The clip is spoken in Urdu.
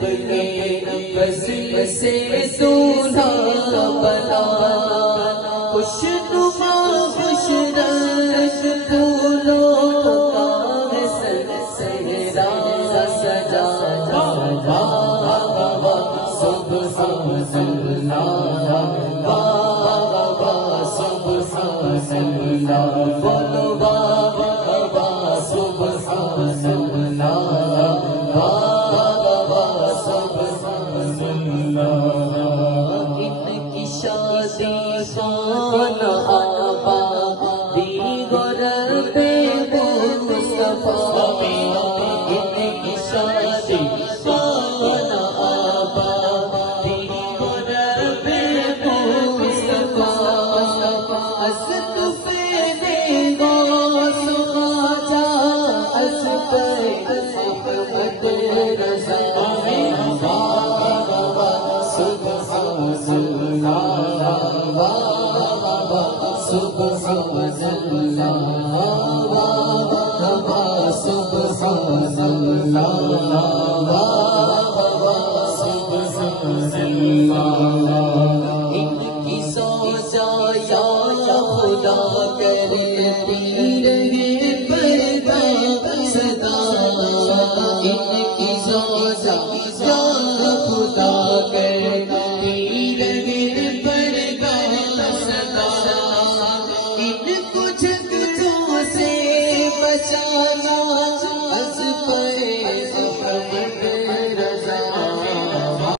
فضل سے دولہا بنا خوشنما خوش رنگ پھولوں کا صحرا سجا سبحان اللہ سبحان اللہ بولو سبحان اللہ ان کی شادی خانہ آباد دیگر پہ مصطفیٰ ان کی شادی خانہ آباد دیگر پہ مصطفیٰ حسن پہ غوث خواجہ حسن پہ محمد رضا ان کی سوچا یا خدا کرے